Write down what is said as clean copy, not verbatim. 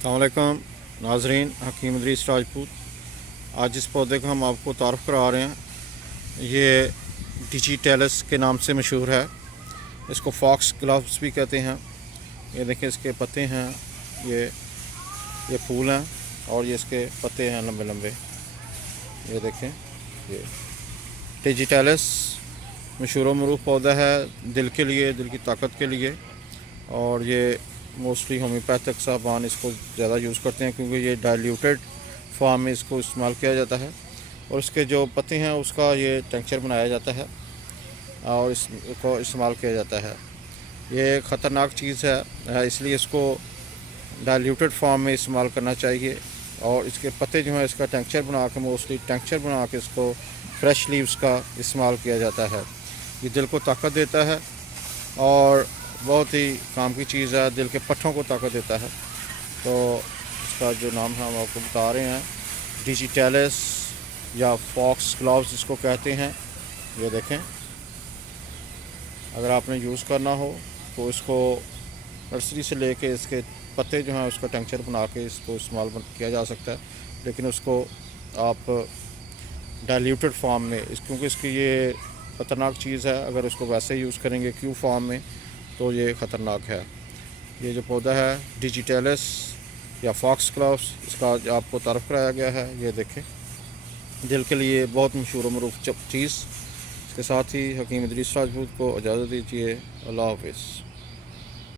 अस्सलामुअलैकुम नाजरीन, हकीम इदरीस राजपूत। आज इस पौधे का हम आपको तारफ़ करा रहे हैं। ये डिजिटेलस के नाम से मशहूर है। इसको फॉक्स ग्लव्स भी कहते हैं। ये देखें, इसके पत्ते हैं, ये फूल हैं और ये इसके पत्ते हैं लंबे लंबे। ये देखें, ये डिजिटेलस मशहूर व मरूफ पौधा है दिल के लिए, दिल की ताकत के लिए। और ये मोस्टली होम्योपैथिक साहबान इसको ज़्यादा यूज़ करते हैं क्योंकि ये डाइल्यूटेड फॉर्म में इसको इस्तेमाल किया जाता है। और इसके जो पत्ते हैं उसका ये टेंक्चर बनाया जाता है और इसको इस्तेमाल किया जाता है। ये ख़तरनाक चीज़ है, इसलिए इसको डाइल्यूटेड फॉर्म में इस्तेमाल करना चाहिए। और इसके पत्ते जो हैं इसका टेंक्चर बना के, मोस्टली टेंक्चर बना के इसको फ्रेश लीव्स का इस्तेमाल किया जाता है। ये दिल को ताकत देता है और बहुत ही काम की चीज़ है, दिल के पट्ठों को ताकत देता है। तो इसका जो नाम है हम आपको बता रहे हैं, डिजिटेलस या फॉक्स ग्लव्स इसको कहते हैं। ये देखें, अगर आपने यूज़ करना हो तो इसको नर्सरी से लेके इसके पत्ते जो हैं उसका टेंक्चर बना के इसको इस्तेमाल किया जा सकता है। लेकिन उसको आप डाइल्यूटेड फॉर्म में क्योंकि इसकी ये ख़तरनाक चीज़ है, अगर उसको वैसे यूज़ करेंगे क्यू फॉर्म में तो ये ख़तरनाक है। ये जो पौधा है डिजिटेलस या फॉक्स ग्लव्स, इसका आपको तारफ़ कराया गया है। ये देखें, दिल के लिए बहुत मशहूर व मरूफ चीज़। इसके साथ ही हकीम इदरीस राजपूत को इजाज़त दीजिए। अल्लाह हाफ़िज़।